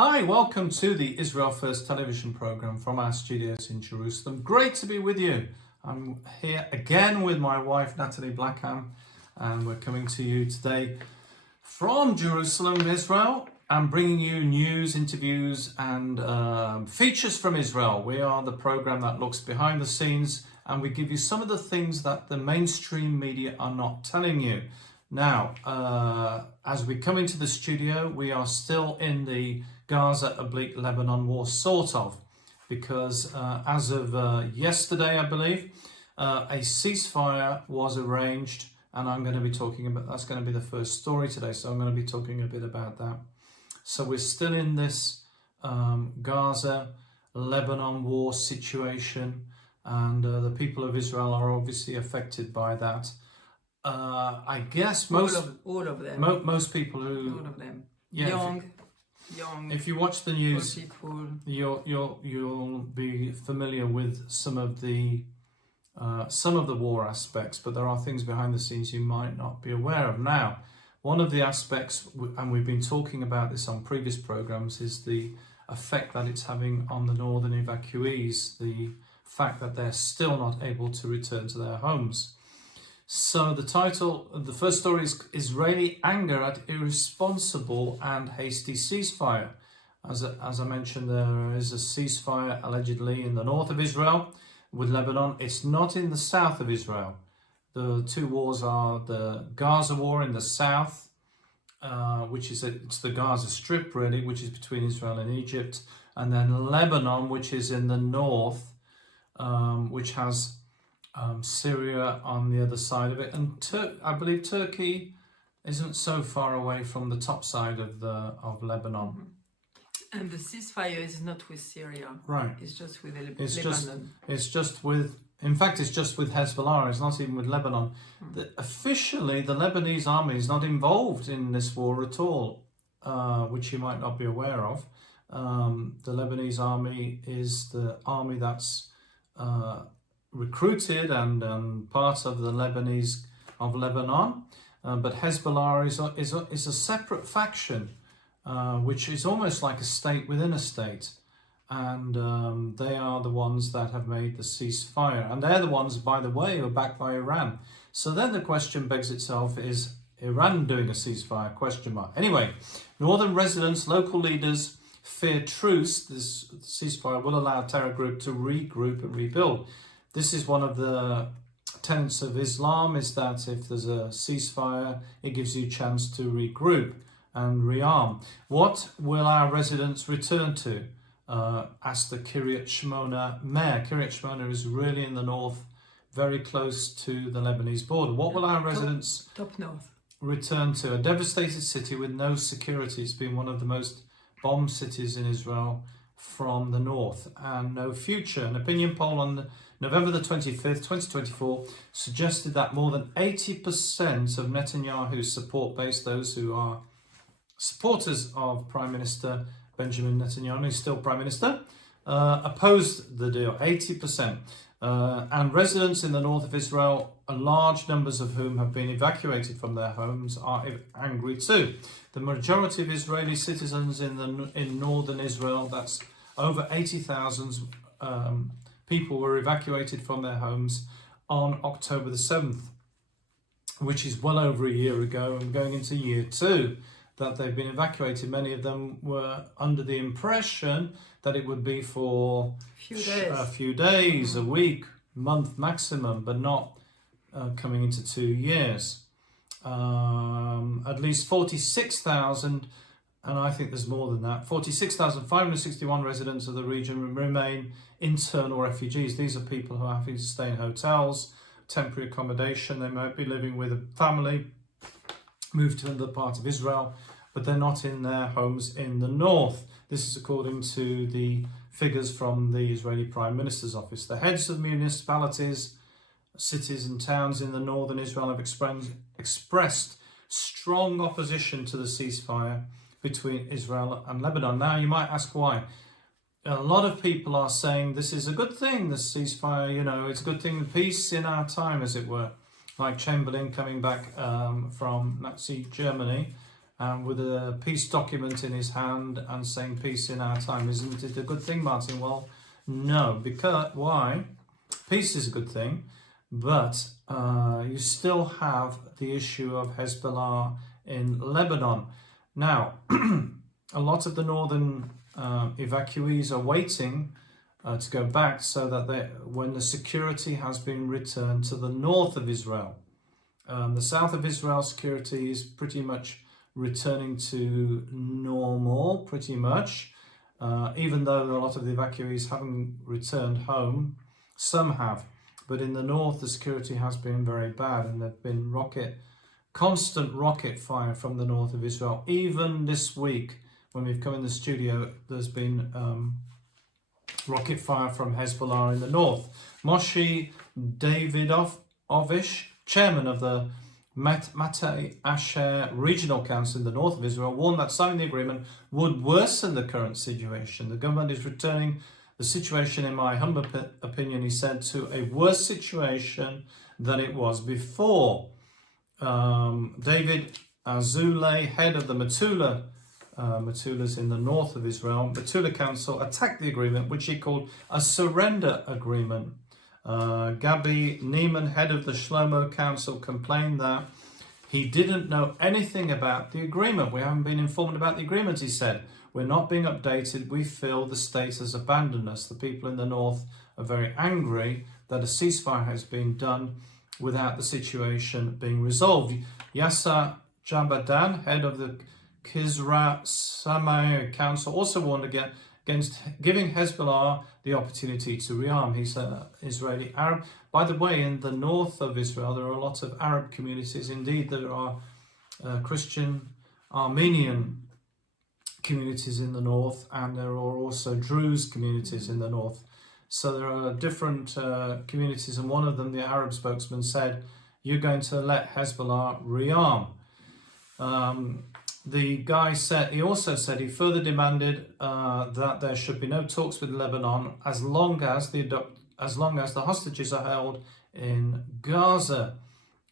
Hi, welcome to the Israel First television program from our studios in Jerusalem. Great to be with you. I'm here again with my wife, Nathalie Blackham, and we're coming to you today from Jerusalem, Israel, and bringing you news, interviews, and features from Israel. We are the program that looks behind the scenes, and we give you some of the things that the mainstream media are not telling you. Now, as we come into the studio, we are still in the Gaza / Lebanon war, sort of, because as of yesterday, I believe, a ceasefire was arranged, and I'm going to be talking about, that's going to be the first story today, so I'm going to be talking a bit about that. So we're still in this Gaza Lebanon war situation, and the people of Israel are obviously affected by that. I guess most all of them. Most people who all of them. Yeah, young. If you watch the news, people. you'll be familiar with some of the war aspects, but there are things behind the scenes you might not be aware of. Now, one of the aspects, and we've been talking about this on previous programs, is the effect that it's having on the northern evacuees, the fact that they're still not able to return to their homes. So the title of the first story is Israeli anger at irresponsible and hasty ceasefire. As I mentioned, there is a ceasefire allegedly in the north of Israel with Lebanon. It's not in the south of Israel. The two wars are the Gaza war in the south, which is it's the Gaza Strip really, which is between Israel and Egypt, and then Lebanon, which is in the north, which has Syria on the other side of it, and I believe Turkey isn't so far away from the top side of Lebanon. Mm-hmm. And the ceasefire is not with Syria, right? It's just with Lebanon. In fact, it's just with Hezbollah. It's not even with Lebanon. Officially, the Lebanese army is not involved in this war at all, which you might not be aware of. The Lebanese army is the army that's recruited and part of the Lebanese of Lebanon, but Hezbollah is a separate faction, which is almost like a state within a state, and they are the ones that have made the ceasefire, and they're the ones, by the way, who are backed by Iran. So then the question begs itself: is Iran doing a ceasefire? Question mark. Anyway, northern residents, local leaders fear truce. This ceasefire will allow a terror group to regroup and rebuild. This is one of the tenets of Islam, is that if there's a ceasefire, it gives you a chance to regroup and rearm. What will our residents return to? Asked the Kiryat Shmona mayor. Kiryat Shmona is really in the north, very close to the Lebanese border. What will our residents top north return to? A devastated city with no security. It's been one of the most bombed cities in Israel from the north, and no future. An opinion poll on November the 25th, 2024, suggested that more than 80% of Netanyahu's support base, those who are supporters of Prime Minister Benjamin Netanyahu, who's still Prime Minister, opposed the deal, 80%. And residents in the north of Israel, large numbers of whom have been evacuated from their homes, are angry too. The majority of Israeli citizens in northern Israel, that's over 80,000 people, were evacuated from their homes on October the 7th, which is well over a year ago, and going into year 2 that they've been evacuated. Many of them were under the impression that it would be for a few days, a week, month maximum, but not coming into 2 years. At least 46,000, and I think there's more than that, 46,561 residents of the region remain internal refugees. These are people who are having to stay in hotels, temporary accommodation. They might be living with a family, moved to another part of Israel, but they're not in their homes in the north. This is according to the figures from the Israeli Prime Minister's office. The heads of municipalities, cities and towns in the northern Israel have expressed strong opposition to the ceasefire between Israel and Lebanon. Now, you might ask why. A lot of people are saying this is a good thing, the ceasefire, it's a good thing, peace in our time, as it were. Like Chamberlain coming back from Nazi Germany and with a peace document in his hand and saying peace in our time. Isn't it a good thing, Martin? Well, no. Because why? Peace is a good thing, but you still have the issue of Hezbollah in Lebanon. Now, a lot of the northern evacuees are waiting to go back so that when the security has been returned to the north of Israel. The south of Israel security is pretty much returning to normal, pretty much, even though a lot of the evacuees haven't returned home. Some have, but in the north the security has been very bad, and there've been constant rocket fire from the north of Israel. Even this week, when we've come in the studio, there's been rocket fire from Hezbollah in the north. Moshe Davidovish, chairman of the Mate Asher Regional Council in the north of Israel, warned that signing the agreement would worsen the current situation. The government is returning the situation, in my humble opinion, he said, to a worse situation than it was before. David Azulay, head of the Metula's in the north of Israel, Metula Council, attacked the agreement, which he called a surrender agreement. Gabi Neiman, head of the Shlomo Council, complained that he didn't know anything about the agreement. We haven't been informed about the agreement, he said. We're not being updated. We feel the state has abandoned us. The people in the north are very angry that a ceasefire has been done without the situation being resolved. Yasser Jabadan, head of the Kisra Samai Council, also warned against giving Hezbollah the opportunity to rearm. He's an Israeli Arab. By the way, in the north of Israel, there are a lot of Arab communities. Indeed, there are Christian Armenian communities in the north, and there are also Druze communities in the north. So there are different communities, and one of them, the Arab spokesman, said, you're going to let Hezbollah rearm. The guy said, he further demanded that there should be no talks with Lebanon as long as the hostages are held in Gaza.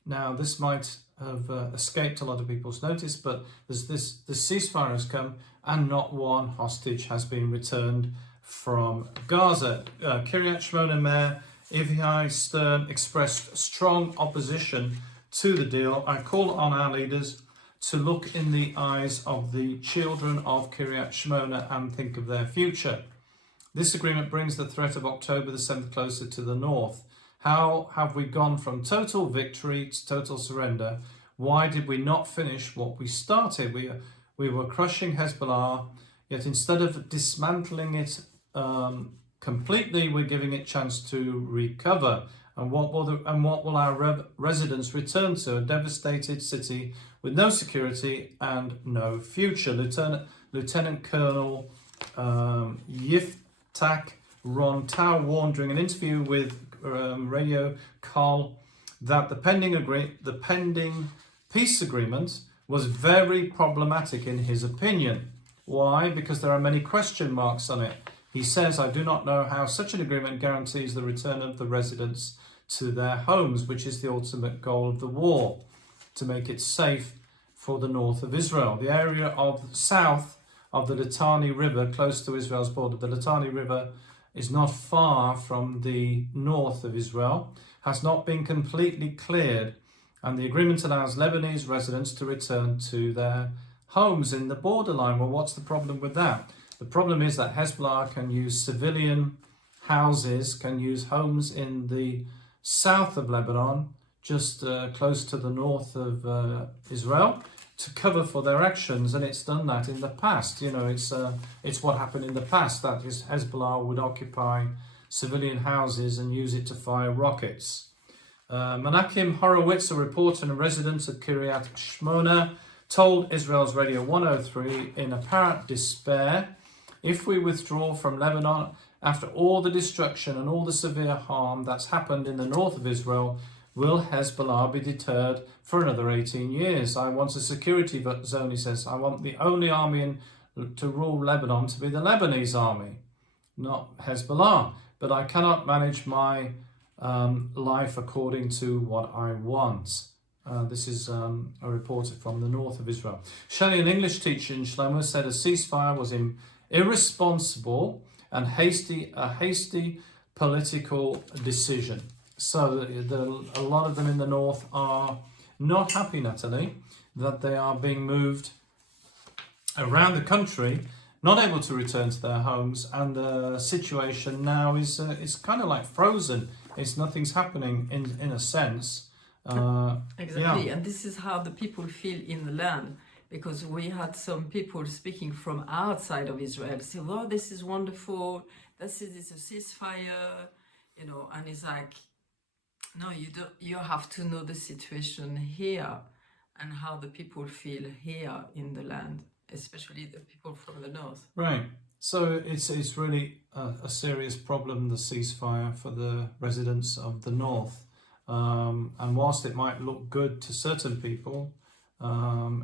Now, this might have escaped a lot of people's notice, but the ceasefire has come and not one hostage has been returned from Gaza. Kiryat Shmona Mayor Ivihai Stern expressed strong opposition to the deal. I call on our leaders to look in the eyes of the children of Kiryat Shmona and think of their future. This agreement brings the threat of October the 7th closer to the north. How have we gone from total victory to total surrender? Why did we not finish what we started? We were crushing Hezbollah, yet instead of dismantling it completely, we're giving it a chance to recover. And what will our residents return to? A devastated city with no security and no future. Lieutenant Colonel Yiftach Ron Tau warned during an interview with Radio Call that the pending peace agreement was very problematic in his opinion. Why? Because there are many question marks on it. He says, I do not know how such an agreement guarantees the return of the residents to their homes, which is the ultimate goal of the war, to make it safe for the north of Israel. The area of south of the Litani River, close to Israel's border, the Litani River is not far from the north of Israel, has not been completely cleared, and the agreement allows Lebanese residents to return to their homes in the borderline. Well, what's the problem with that? The problem is that Hezbollah can use civilian houses, can use homes in the south of Lebanon, just close to the north of Israel, to cover for their actions, and it's done that in the past. You know, it's what happened in the past, that is Hezbollah would occupy civilian houses and use it to fire rockets. Menachem Horowitz, a reporter and a resident of Kiryat Shmona, told Israel's Radio 103 in apparent despair, if we withdraw from Lebanon after all the destruction and all the severe harm that's happened in the north of Israel, will Hezbollah be deterred for another 18 years? I want a security zone, he says. I want the only army to rule Lebanon to be the Lebanese army, not Hezbollah. But I cannot manage my life according to what I want. This is a reporter from the north of Israel. Shelley, an English teacher in Shlomo, said a ceasefire was irresponsible and a hasty political decision. So a lot of them in the north are not happy, Nathalie, that they are being moved around the country, not able to return to their homes, and the situation now is kind of like frozen. Nothing's happening in a sense. Exactly, and this is how the people feel in the land, because we had some people speaking from outside of Israel say, "Well, this is wonderful. This is a ceasefire," and it's like, no, you don't. You have to know the situation here and how the people feel here in the land, especially the people from the north. Right. So it's really a serious problem, the ceasefire, for the residents of the north. And whilst it might look good to certain people,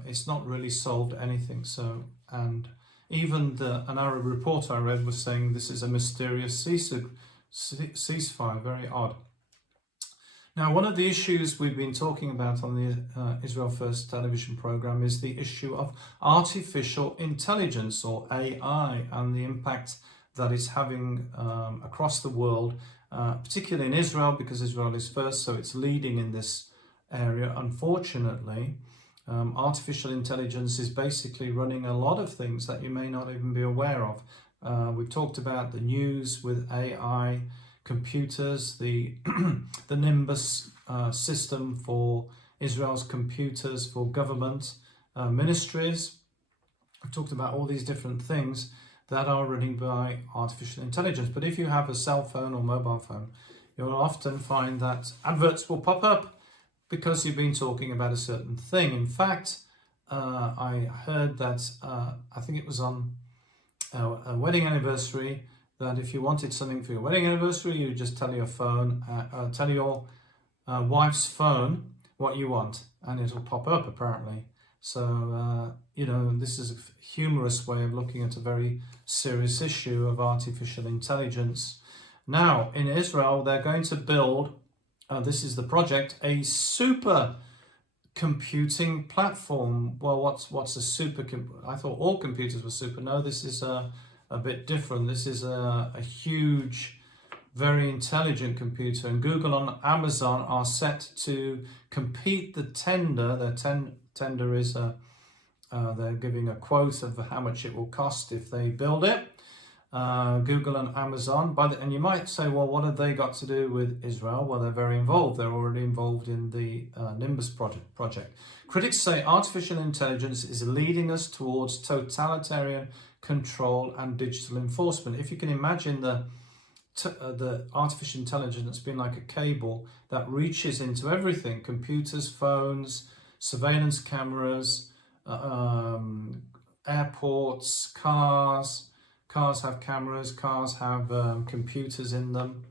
it's not really solved anything. So, and even an Arab report I read was saying this is a mysterious ceasefire, very odd. Now, one of the issues we've been talking about on the Israel First television program is the issue of artificial intelligence, or AI, and the impact that it's having across the world, particularly in Israel, because Israel is first, so it's leading in this area. Unfortunately, artificial intelligence is basically running a lot of things that you may not even be aware of. We've talked about the news with AI, computers, the the Nimbus system for Israel's computers, for government ministries. I've talked about all these different things that are running by artificial intelligence. But if you have a cell phone or mobile phone, you'll often find that adverts will pop up because you've been talking about a certain thing. In fact, I heard that, I think it was on a wedding anniversary, that if you wanted something for your wedding anniversary, you just tell your phone, tell your wife's phone what you want, and it'll pop up apparently. So, this is a humorous way of looking at a very serious issue of artificial intelligence. Now, in Israel, they're going to build, this is the project, a super computing platform. Well, what's a super? I thought all computers were super. No, this is a bit different. This is a huge, very intelligent computer, and Google and Amazon are set to compete the tender. Their tender is they're giving a quote of how much it will cost if they build it. Google and Amazon, and you might say, well, what have they got to do with Israel? Well, they're very involved. They're already involved in the Nimbus project. Critics say artificial intelligence is leading us towards totalitarian control and digital enforcement. If you can imagine the artificial intelligence being like a cable that reaches into everything: computers, phones, surveillance cameras, airports, cars. Cars have cameras, cars have computers in them.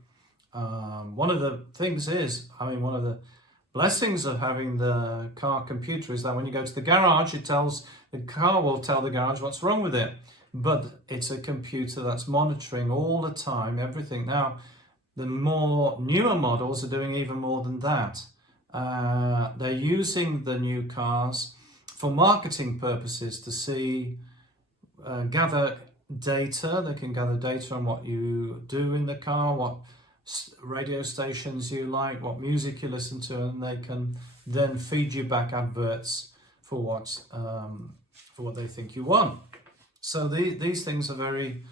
One of the things is, one of the blessings of having the car computer is that when you go to the garage, the car will tell the garage what's wrong with it. But it's a computer that's monitoring all the time, everything. Now, the more newer models are doing even more than that. They're using the new cars for marketing purposes to see, gather data. They can gather data on what you do in the car, what radio stations you like, what music you listen to, and they can then feed you back adverts for what they think you want. So these things are very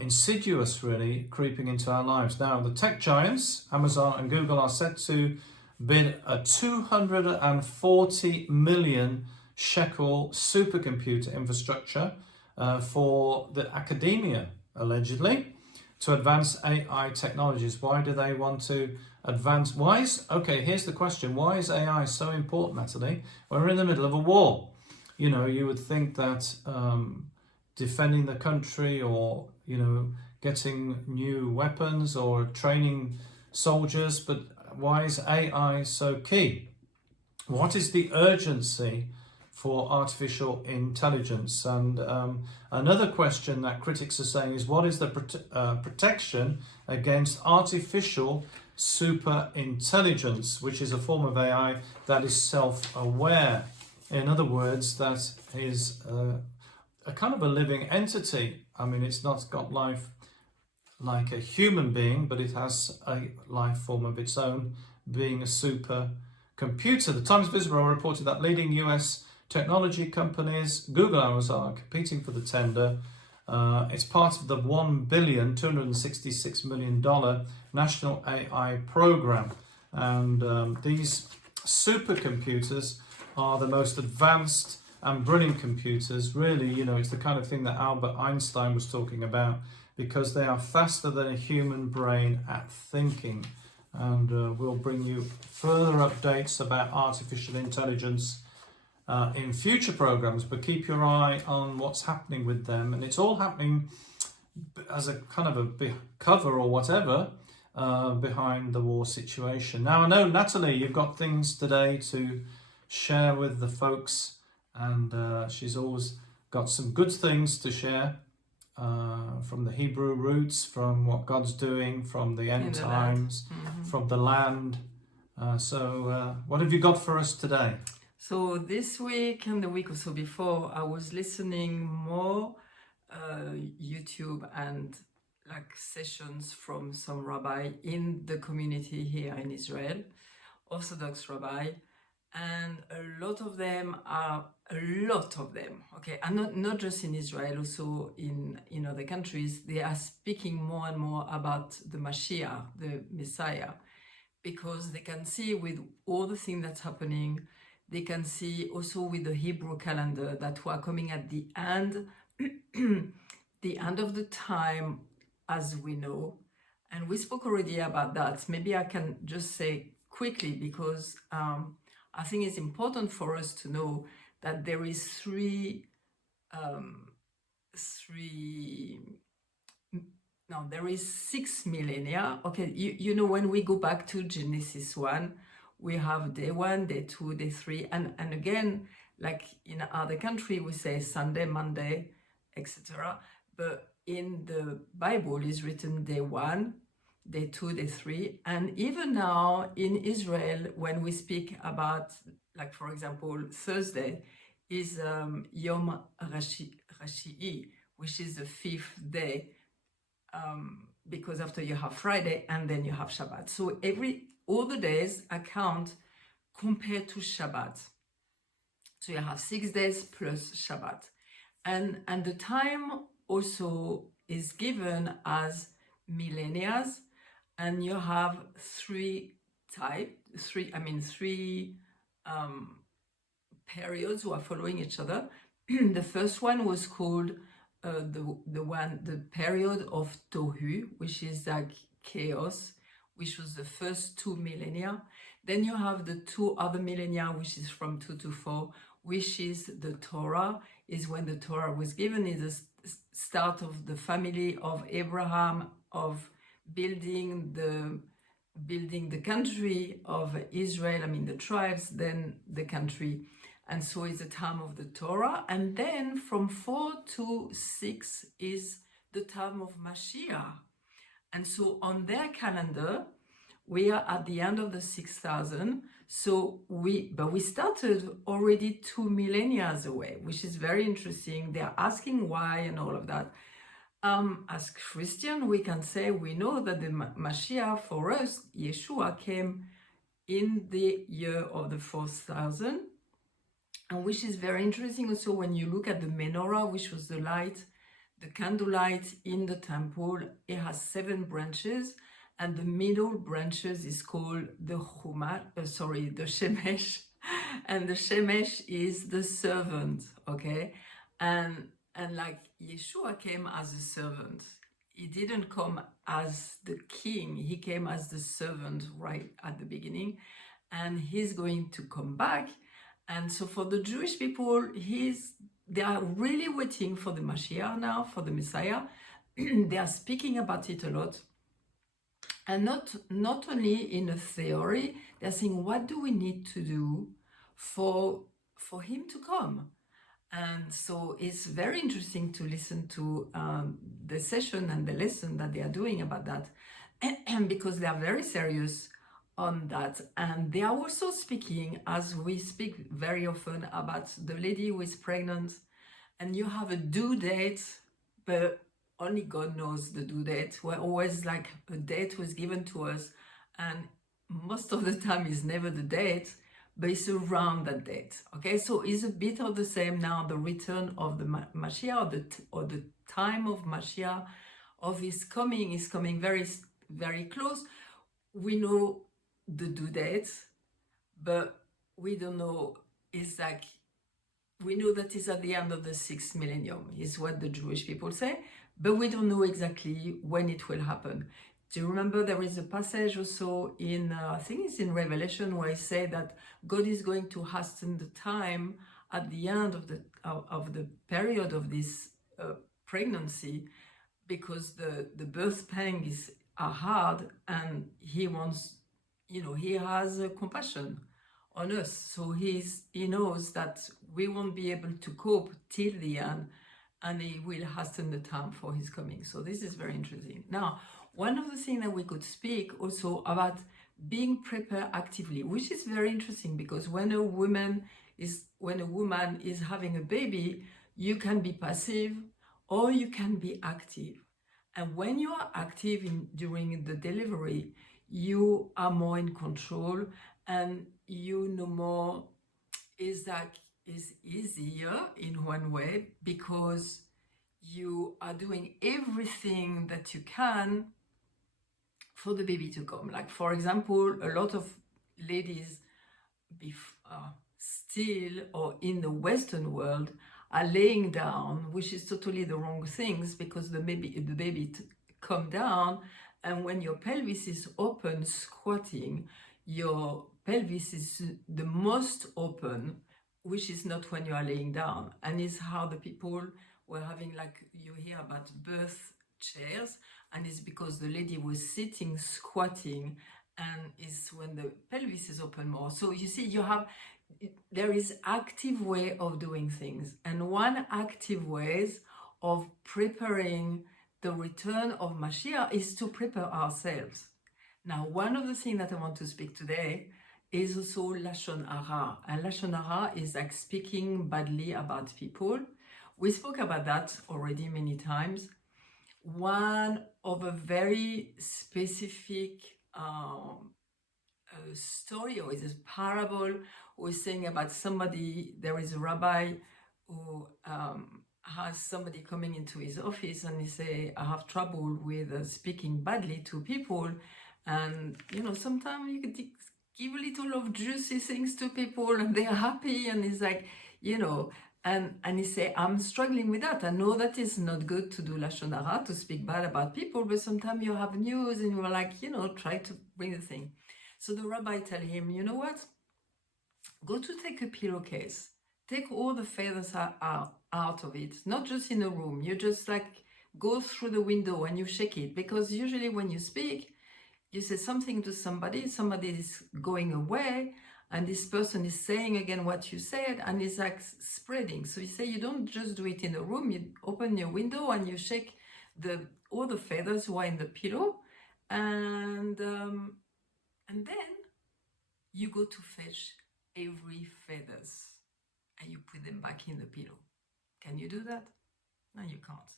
insidious, really, creeping into our lives. Now, the tech giants, Amazon and Google, are set to bid a 240 million shekel supercomputer infrastructure for the academia, allegedly, to advance AI technologies. Why do they want to advance? Here's the question. Why is AI so important, Nathalie? We're in the middle of a war. You would think that defending the country, or, getting new weapons or training soldiers, but why is AI so key? What is the urgency for artificial intelligence? And another question that critics are saying is, what is the protection against artificial super intelligence, which is a form of AI that is self-aware. In other words, that is a kind of a living entity. I mean, it's not got life like a human being, but it has a life form of its own, being a super computer. The Times of Israel reported that leading US technology companies, Google and Amazon, are competing for the tender. It's part of the $1,266 million National AI Program. And these supercomputers are the most advanced and brilliant computers. Really, you know, it's the kind of thing that Albert Einstein was talking about, because they are faster than a human brain at thinking. And we'll bring you further updates about artificial intelligence in future programs, but keep your eye on what's happening with them. And it's all happening as a kind of a cover or whatever behind the war situation. Now, I know, Nathalie, you've got things today to share with the folks, and she's always got some good things to share. From the Hebrew roots, from what God's doing, from the end times, from the land. So what have you got for us today? So this week and the week or so before, I was listening more YouTube and like sessions from some rabbi in the community here in Israel, Orthodox rabbi, and a lot of them, okay, and not just in Israel, also in other countries, they are speaking more and more about the Mashiach, the Messiah, because they can see with all the things that's happening, they can see also with the Hebrew calendar that we are coming at the end, the end of the time, as we know, and we spoke already about that. Maybe I can just say quickly, because I think it's important for us to know that there is there is 6 millennia. Okay, you know, when we go back to Genesis 1, we have day 1, day 2, day 3, and again, like in other country, we say Sunday, Monday, etc. But in the Bible is written day 1, day 2, day 3, and even now in Israel, when we speak about, like for example, Thursday is Yom Rashi'i, which is the 5th day, because after you have Friday and then you have Shabbat. So all the days account compared to Shabbat. So you have 6 days plus Shabbat, and the time also is given as millennia. And you have three periods who are following each other. The first one was called the period of Tohu, which is like chaos, which was the first 2 millennia. Then you have the 2 other millennia, which is from 2 to 4, which is the Torah, is when the Torah was given, is the start of the family of Abraham, of building the country of Israel, I mean the tribes, then the country. And so it's the time of the Torah. And then from 4 to 6 is the time of Mashiach. And so on their calendar, we are at the end of the 6,000. So we started already 2 millennia away, which is very interesting. They're asking why and all of that. As Christian, we can say we know that the Mashiach for us, Yeshua, came in the year of the 4,000, and which is very interesting also when you look at the menorah, which was the light, the candlelight in the temple. It has 7 branches, and the middle branches is called the the Shemesh, and the Shemesh is the servant, okay, and like Yeshua came as a servant. He didn't come as the king. He came as the servant right at the beginning, and he's going to come back. And so for the Jewish people, they are really waiting for the Mashiach now, for the Messiah. They are speaking about it a lot. And not only in a theory, they're saying, what do we need to do for him to come? And so it's very interesting to listen to the session and the lesson that they are doing about that. because they are very serious on that. And they are also speaking, as we speak very often, about the lady who is pregnant and you have a due date, but only God knows the due date. We're always like, a date was given to us, and most of the time is never the date, but it's around that date. Okay, so it's a bit of the same now. The return of the Mashiach, or the time of Mashiach, of his coming, is coming very, very close. We know the due date, but we don't know. It's like, we know that it's at the end of the 6th millennium, is what the Jewish people say, but we don't know exactly when it will happen. Do you remember there is a passage also in, I think it's in Revelation, where I say that God is going to hasten the time at the end of the period of this pregnancy, because the birth pangs are hard, and he wants, he has compassion on us. So he knows that we won't be able to cope till the end, and he will hasten the time for his coming. So this is very interesting. Now, one of the things that we could speak also about being prepared actively, which is very interesting, because when a woman is having a baby, you can be passive or you can be active. And when you are active during the delivery, you are more in control, and you know more. Is easier in one way, because you are doing everything that you can for the baby to come. Like, for example, a lot of ladies still, or in the Western world, are laying down, which is totally the wrong things, because the baby come down, and when your pelvis is open squatting, your pelvis is the most open, which is not when you are laying down. And it's how the people were having, like, you hear about birth chairs, and it's because the lady was sitting squatting, and it's when the pelvis is open more. So you see, there is active way of doing things, and one active ways of preparing the return of Mashiach is to prepare ourselves. Now, one of the things that I want to speak today is also Lashon Hara. And Lashon Hara is like speaking badly about people. We spoke about that already many times. One of a very specific story, or is a parable, was saying about somebody. There is a rabbi who has somebody coming into his office, and he say, I have trouble with speaking badly to people. And sometimes you can give a little of juicy things to people and they're happy, and it's like, and he say, I'm struggling with that. I know that it's not good to do Lashon Hara, to speak bad about people, but sometimes you have news and you're like, try to bring the thing. So the rabbi tell him, you know what? Go to take a pillowcase. Take all the feathers out of it, not just in a room. You just like go through the window and you shake it, because usually when you speak, you say something to somebody is going away, and this person is saying again what you said, and it's like spreading. So you say, you don't just do it in a room, you open your window and you shake all the feathers who are in the pillow, and then you go to fetch every feathers and you put them back in the pillow. Can you do that? No, you can't.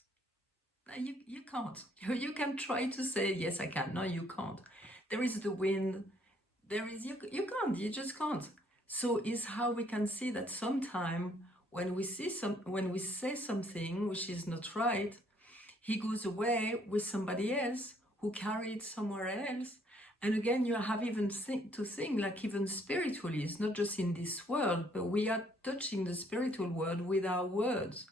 No, you can't. You can try to say, yes, I can. No, you can't. There is the wind. You can't. You just can't. So is how we can see that sometime when we say something which is not right, he goes away with somebody else who carried somewhere else. And again, you have even to think like even spiritually. It's not just in this world, but we are touching the spiritual world with our words.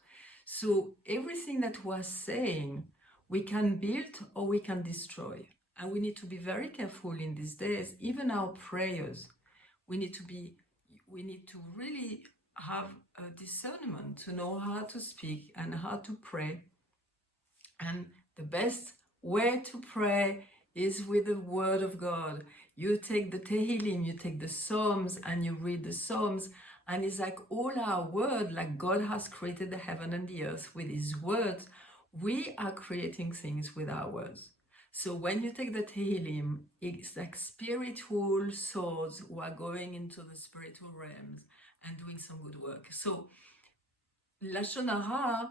So everything that we're saying, we can build or we can destroy. And we need to be very careful in these days, even our prayers. We need to really have a discernment to know how to speak and how to pray. And the best way to pray is with the word of God. You take the Tehillim, you take the Psalms, and you read the Psalms, and it's like all our word, like God has created the heaven and the earth with his words. We are creating things with our words. So when you take the Tehillim, it's like spiritual souls who are going into the spiritual realms and doing some good work. So Lashon Hara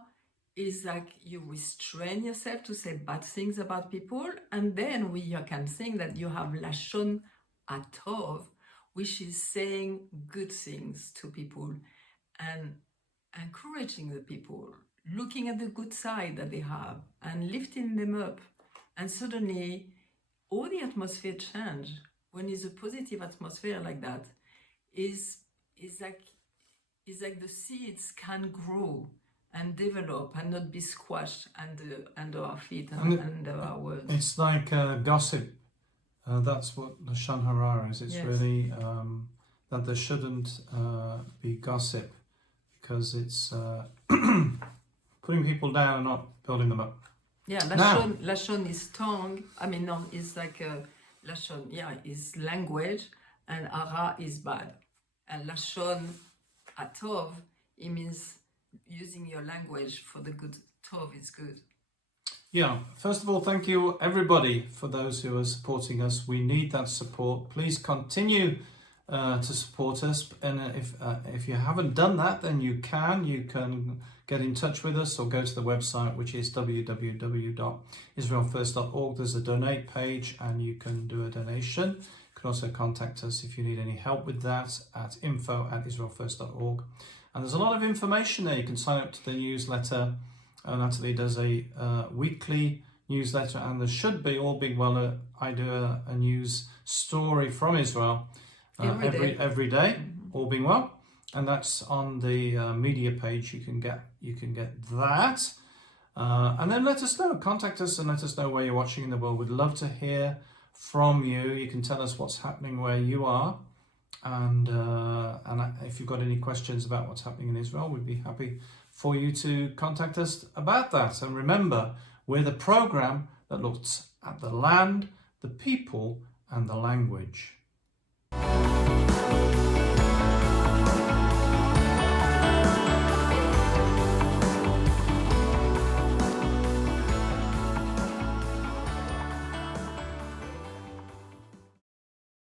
is like you restrain yourself to say bad things about people, and then you can think that you have Lashon Atov, which is saying good things to people and encouraging the people, looking at the good side that they have and lifting them up. And suddenly all the atmosphere change. When it's a positive atmosphere like that, is like the seeds can grow and develop and not be squashed under our feet and under our words. It's like gossip. That's what the Lashon Hara is. It's really that there shouldn't be gossip, because it's putting people down and not building them up. Yeah, Lashon is tongue. I mean, no, it's like Lashon, is language, and Hara is bad. And Lashon Atov, it means using your language for the good. Tov is good. Yeah, first of all, thank you everybody for those who are supporting us. We need that support. Please continue to support us, and if you haven't done that, then you can get in touch with us or go to the website, which is www.israelfirst.org. There's a donate page and you can do a donation. You can also contact us if you need any help with that at info@israelfirst.org. And there's a lot of information there. You can sign up to the newsletter. Nathalie does a weekly newsletter, and there should be, all being well, I do a news story from Israel every day, all being well, and that's on the media page. You can get that, and then let us know. Contact us and let us know where you're watching in the world. We'd love to hear from you. You can tell us what's happening where you are, and if you've got any questions about what's happening in Israel, we'd be happy for you to contact us about that. And remember, we're the program that looks at the land, the people, and the language.